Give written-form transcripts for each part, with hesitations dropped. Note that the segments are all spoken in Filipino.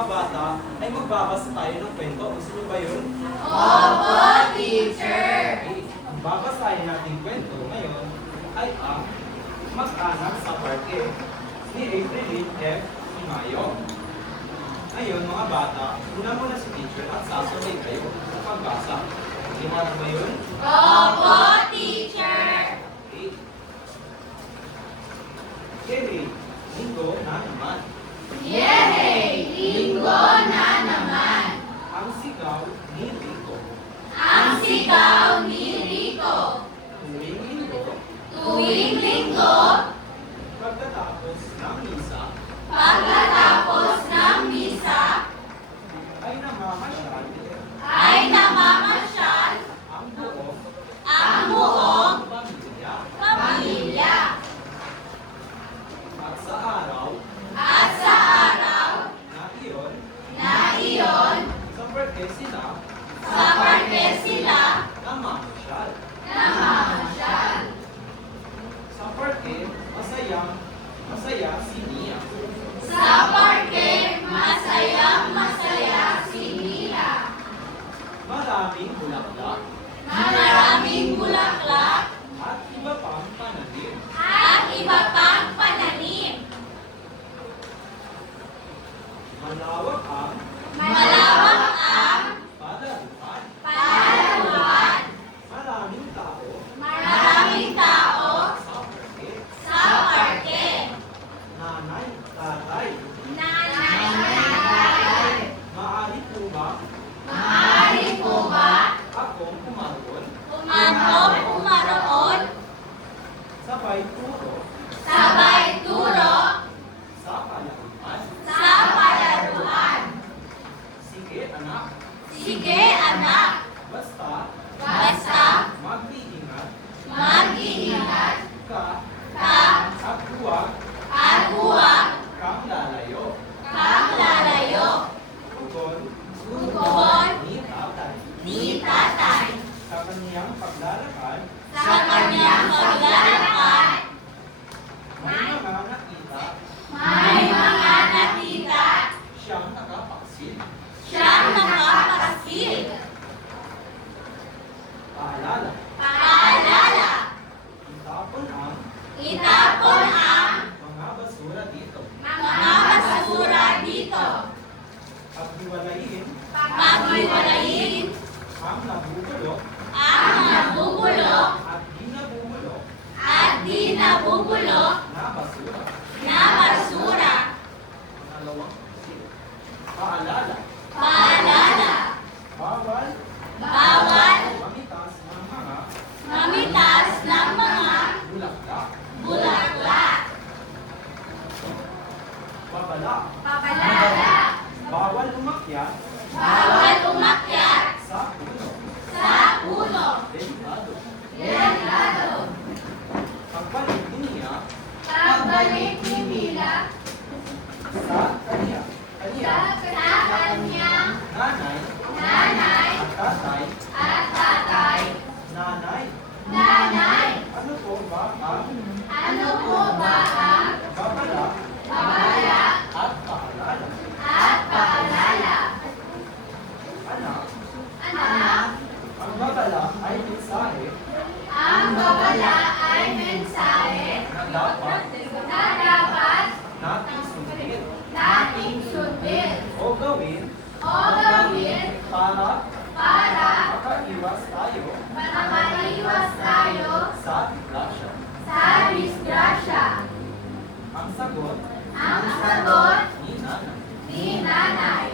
mga bata ay magbabasa tayo ng kwento. Gusto niyo ba yun? Opo, teacher! Okay. Ang babasahin natin kwento ngayon ay ang Mag-anak sa Parke ni April F. Mayo. Ngayon mga bata, una muna si teacher at sasabay kayo sa pagbasa. Liwanag ba yun? Opo, teacher! Okay. Kevin, linggo na naman. Yehey! Linggo na naman! Ang sigaw ni Rico. Ang sigaw ni Rico! Tuwing linggo, Tuwing linggo, pagkatapos ng misa, pagkatapos ng misa, ay namamasyal ay namamasyal ang ang buong pamilya. pamilya. At sa araw At sa araw na iyon, sa parke sila sa parke sila namamasyal. namamasyal. Sa parke, masaya si Nia. Sa parke, masayang-masaya si Mia. Maraming bulaklak Maraming bulaklak at iba pang pananim. at iba pang pananim. Malawak ang Malawak ang palaruan. palaruan. Maraming tao Maraming tao sa parke. sa parke. Nanay, tatay, Nanay, maaari po ba maaari po ba akong kumaroon umaroon sabay turo sabay turo sa palaruan? sa palaruan? Sige anak, Sige anak, basta basta mag-iingat mag-iingat ka ka at huwag at huwag kang lalayo. kang lalayo. Tugon Tugon ni tatay ni tatay sa kaniyang paglalakad. sa kanyang paglalakad. May mga nakita May mga nakita siyang nakapaksil. siyang nakapakasil. Paalala, Paalala, itapon ang itapon ang mga basura dito. mga basura dito. Paghiwalayin Paghiwalayin ang nabubulok ang nabubulok at di nabubulok at di nabubulok na basura. na basura. Pangalawang paksil. Paalala, Paalala, bawal bawal mamitas ng mga mamitas ng mga bulaklak. bulaklak. Babala, Paalala, bawal umakyat bawal umakyat sa puno. sa puno. Delikado. Delikado. Pagbalik niya Pagbalik ni Mila sa kanya, sa kanyang nanay nanay at tatay. at tatay. Nanay, Nanay, ano po ba ang ano po ba ang babala babala at paalala? at paalala? Anak, Anak, ang babala ay mensahe ang babala ay mensahe na dapat na dapat nating sundin nating sundin o gawin o gawin para para makaiwas tayo makaiwas tayo sa disgrasya. sa disgrasya. Ang sagot Ang sagot ni nanay. ni nanay.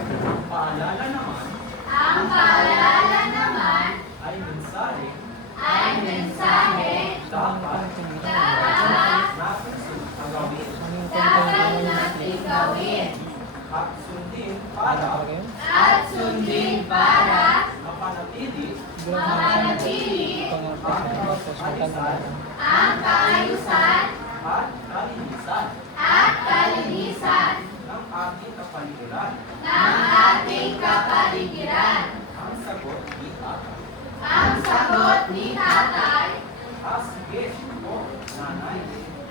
Ang paalala naman Ang paalala naman ay mensahe ay mensahe dapat dapat nating nating gawin at sundin para mapanatili mapanatili ang ang kaayusan at kalinisan at kalinisan ng ating kapaligiran. ng ating kapaligiran. Ang sagot ni tatay. Ang sagot ni tatay Sige po, nanay.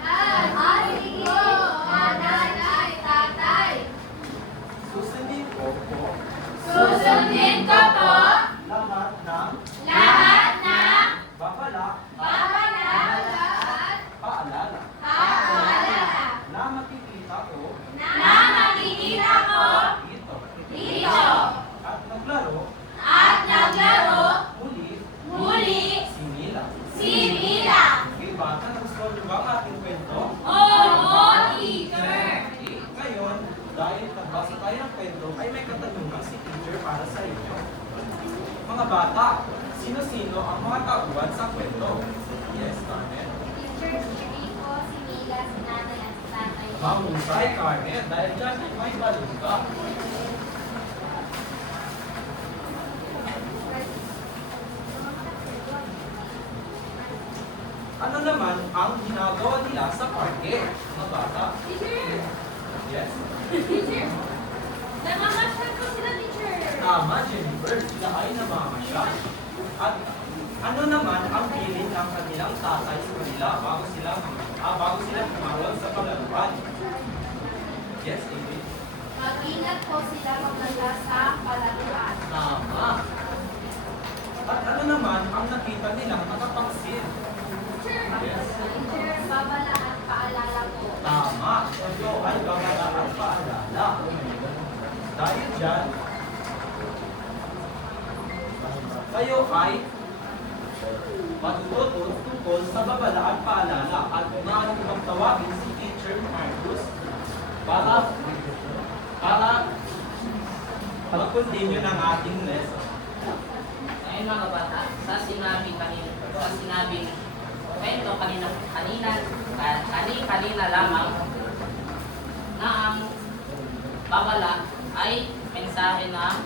ay, sige po, nanay, tatay. ngayon, dahil nagbasa tayo ng kwento, ay may katanungan si teacher para sa inyo. Mga bata, sino-sino ang mga tauhan sa kwento? Yes, Carmen. Teacher, si Rico, si Mila, si nanay at si tatay. Mahusay, Carmen, dahil dyan ay may balon ka. Ano naman ang ginagawa nila sa parke, mga bata? Teacher! Yes. Teacher! Namamasyal ko sila, teacher! Tama, Jennifer, sila ay namamasyal. At ano naman ang piling ng kanilang tatay sa kanila bago sila tumawag sa paglaruan? Yes, Amy. Mag-ingat po sila magdala sa palaruan. Tama. At ano naman ang nakita nilang nakapangsin? Teacher! Yes. Teacher, babala at paalala po. Tama. Ito ay babala at paalala. Dahil dyan, kayo ay matututo tungkol sa babala at paalala at maaari kong tawagin si Teacher Marcus para mag-continue ng ating lesson. Ngayon mga bata, sa sinabing kwento kanina lamang na ang babala ay mensahe na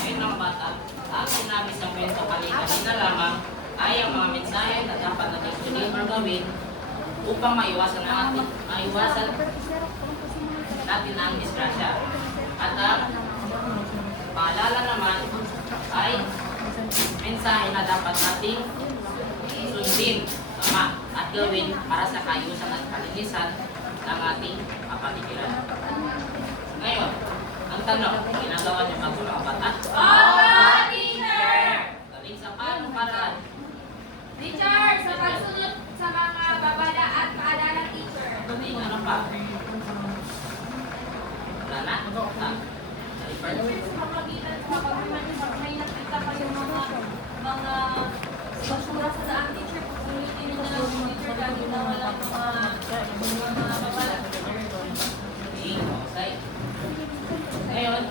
ngayon mga bata, ang sinabi sa kwento kanina lamang ay ang mga mensahe na dapat nating sunod or gawin upang maiwasan natin ang disgrasya. At ang paalala naman ay mensahe na dapat nating sundin at gawin para sa kaayusan at kalinisan ng ating kapaligiran. Ngayon, ang tanong, ginagawa niyo ba ito mga bata? Opo, teacher! Galing sa paano paraan? Teacher, sa pagsunod sa mga babala at paalala, teacher. Galing ano pa? Wala na? Teacher, sa pamagitan sa pag may nakita kayong mga basura sa daan, teacher, pagsulitin nyo na lang yung teacher dahil na walang mga babala. Okay. Ngayon,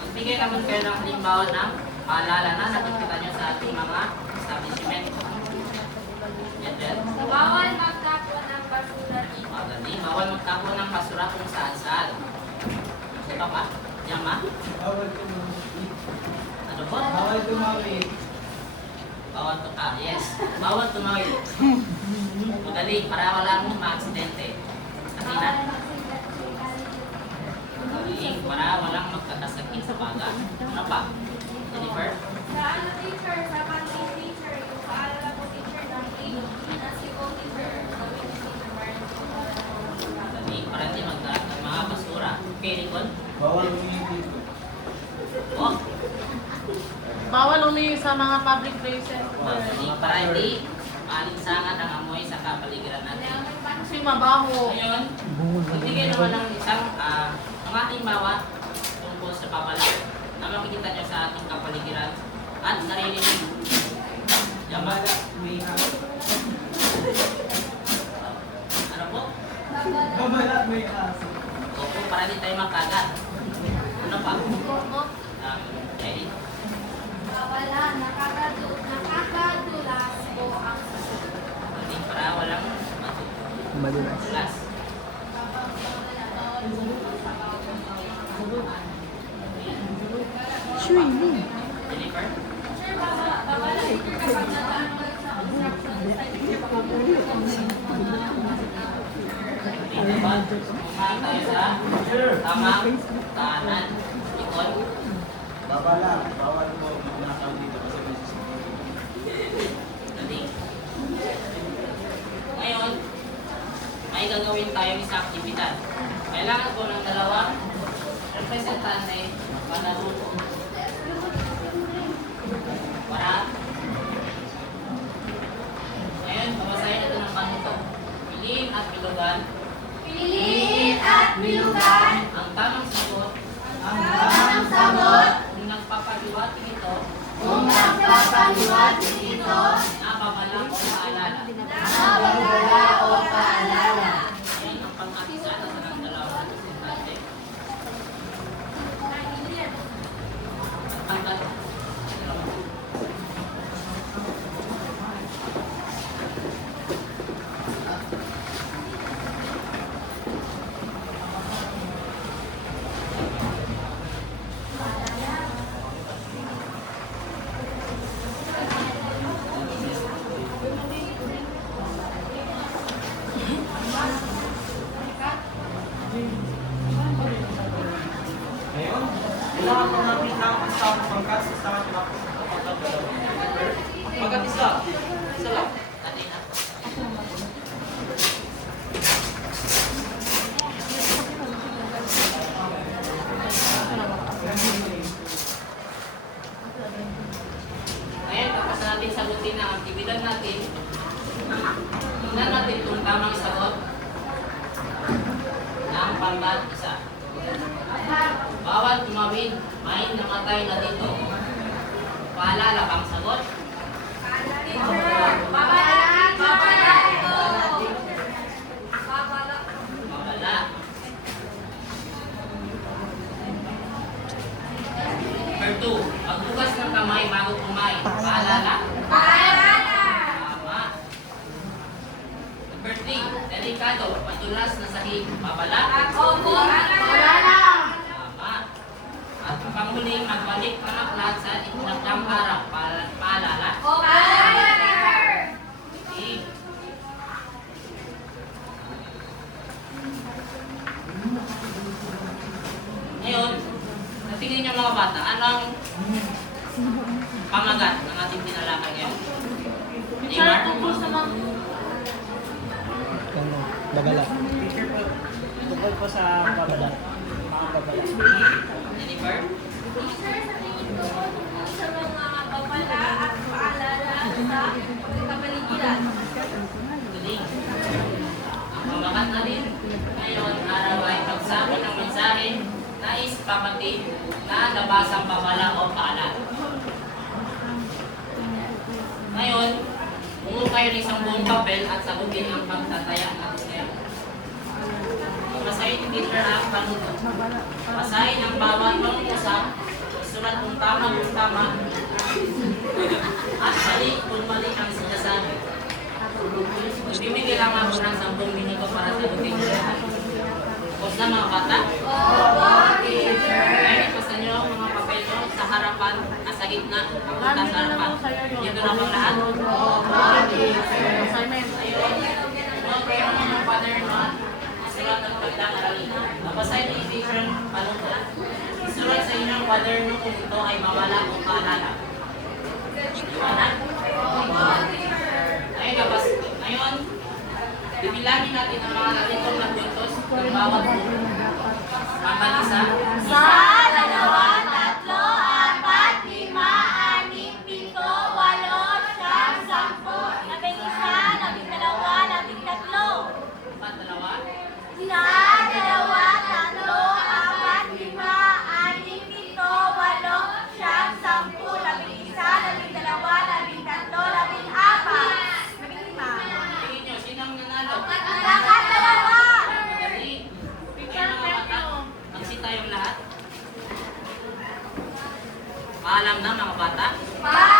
magbigay naman kayo ng halimbawa ng paalala na nakikita nyo sa ating mga establishment. Yan din. Bawal magtapon ng basura, teacher. Maganda. Bawal magtapon ng basura kung saan-saan. Ito pa? Yan ma? Bawal tumawid. Ano po? Bawal tumawid. Bawal to yes. Bawal tumawid. Madali, para wala mong ma-aksidente. Kasi na, madali, para walang magkakasakit sa baga. Ano pa? Jennifer? Sa ano, teacher, sa pantry, teacher, yung paalala ko, teacher, ng inasibo, teacher, gawin ni teacher, Madali, para hindi magkaroon ng mga basura. Okay, Nicole? Bawal umiitin. Oh, Bawal umiwi sa mga public places. madali, para hindi maalinsangan ang amoy sa kapaligiran natin. Kasi mabaho. Ngayon, magbigay naman ng isang mga halimbawa tungkol sa babala na makikita nyo sa ating kapaligiran at naririnig. Yaman. May Ano po? babala at may aso. Opo, para di tayo makagat. Ano pa? Okay. Wala, nakakadulas po ang susunod. Hindi, para walang matulas. Jennifer? Teacher, bawala, teacher, kapag nadaan mo sa construction site, teacher, kapag Dito ba? Kumain tayo sa tamang tahanan. Nicole? Babala. Bawal mo magnakaw dito kasi may CCTV. Galing. Ngayon, may gagawin tayong isang aktibidad. Kailangan ko ng dalawang representante para para ngayon, babasahin natin ang panito. Piliin at bilugan Piliin at bilugan ang tamang sagot Tamang sagot. Kung nagpapaliwanag ito, Kung nagpapaliwanag ito, nababala o paalala. nababala o paalala. Ayan ang pang-atisa na sa dalawa ng sintante. Ang dalawa. Ngayon, kailangan pa nakita ang kasama pangkat sa saan tapos ng pagkagalaw. Pagkat isa lang. Dati na. Ngayon, tapos natin sagutin ang aktibidad natin. Tingnan natin kung tamang sagot ng pambat isa. Bawat tumawid, may namatay na dito. Paalala bang sagot? Mabala. Number 2, magbukas ng kamay bago kumain. Paalala? Tama. Number 3, delikado, madulas na sahig. Mabala? Tama. At panghuling, magbalik ng aklat sa itinagdang araw. Paalala? Sige. Ngayon, natingin niyo mga bata, anong pamagat ng ating tinalakay ngayon? Teacher, tungkol sa mga... Babala. Tungkol po sa babala. Mga babala. Jennifer? Teacher, sa tingin ko, tungkol sa mga babala at paalala sa kapaligiran. Galing. Ang pamagat natin ngayon araw ay pagsabi ng mensahe nais pabatid na nabasang babala o paalala. Ngayon, kumuha kayo ng isang buong papel at sagutin ang pagtataya natin ngayon. Basahin ni Teacher ang panuto. Basahin ang bawat pangusap, isulat kung tama kung tama, at mali kung mali ang sinasabi. Ibibigay lang ako ng 10 minuto para sagutin niyo lahat. Tapos na mga bata? Ngayon, ipasa niyo ang mga papel nyo sa harapan at sa gitna. Papunta sa harapan. Dito na bang lahat? Assignment. Ayun. Mga kayo ng mga father mo. Isulat ang pagdang-arali. Basahin ni Teacher panuto. Isulat sa inyong father mo kung ito ay mawala o paalala. Iwanan? Ngayon, bibilangin natin ang mga nalitong na puntos ng bawat grupo. Pambalisa. Isa, dalawa, tatlo, apat, lima, anim, pito, walo, siyam, sampu, 11, 12, 13. 4, 2. Isa, dalawa, tatlo, apat, lima, anim, pito, walo, siyam, sampu, 11, 12, 13, 14. Tingin nyo, sinong nanalo? Nakakalawa! Madali. Ngayon mga bata, magsita yung lahat. Paalam na mga bata. Bye!